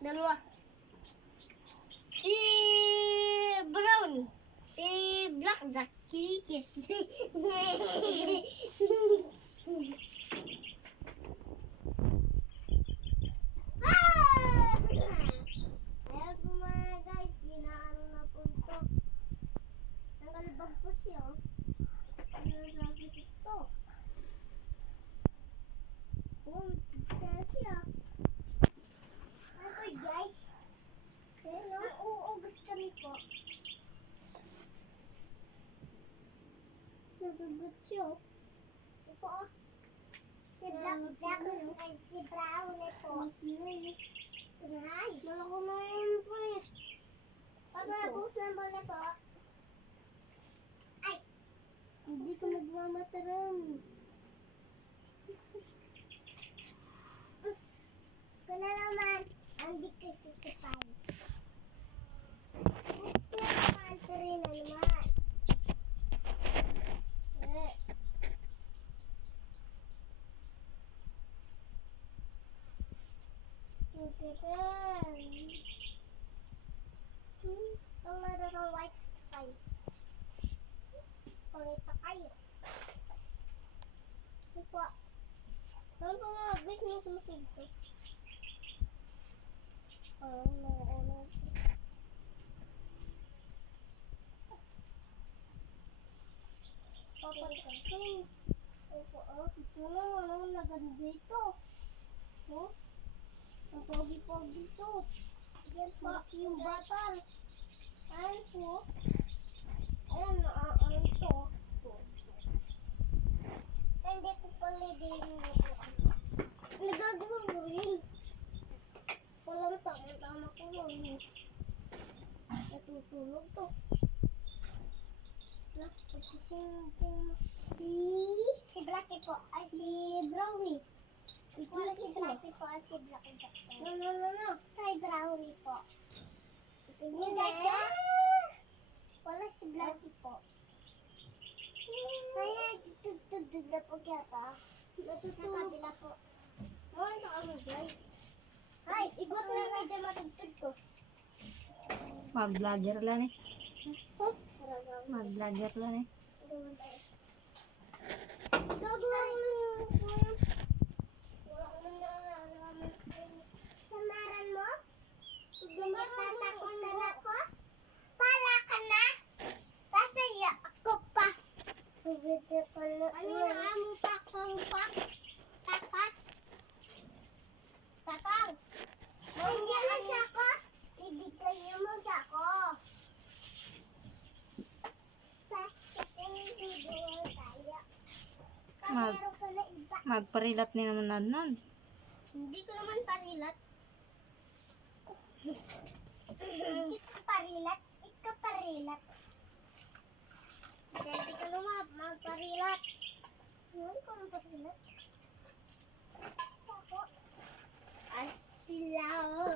Dalawa. Si Brown. Si Blackjack. Kinikis. Ayan po mga guys. Ginaano na po ito. Nanggalibag po siya. Ano sabi ito? Kaya siya. Ano guys? Uugas kami po. Nababat siya. Ito o. Si Blackjack at si Brown ito. Ay, malako na yun po eh. Pag nabuksan mo na po. Ay! Hindi ko nagmamataram. Ito na naman. Hindi ko sisipay. Ito na naman. Ito rin na naman. Ang lada ng white pie. Pangita kayo. Ito po. Saan po mga bis ng susunod ko? Ano. Papatakin. Ito na ano naganda ito. Oh? Ang pogi-pogi ito. Yan pa yung batal. Ayan po. Ayan, ano ito. Nandito pala din ito. Nagagawa mo rin. Walang tama ko lang. Natutulog to. Si Blackie po. Ay, si Brownie. Wala si Blackie po. Ay, si Blackie po. No. Si Brownie po. Yung gaya. Wala si Blackie po. Kaya tutugtog na po kaya. Natutulog na po. Mga sa kami guys. Ay, ibot na medyo matugtog ko. Mag-vlogger lang eh. Mag-vlogger lang eh. Gagawa mo samaran mo? Tatakot ka na ko? Pala ka na? Pasaya ako pa. Ano yung amo pakang? Takang. Hindi mo siya ko? Ibigay mo siya ko. Magparilat ni naman nanon. Hindi ko naman parilat. Hindi ko parilat. Ikaw parilat. Hindi ka naman magparilat. Hindi ko naman parilat. Ako. Asilaw.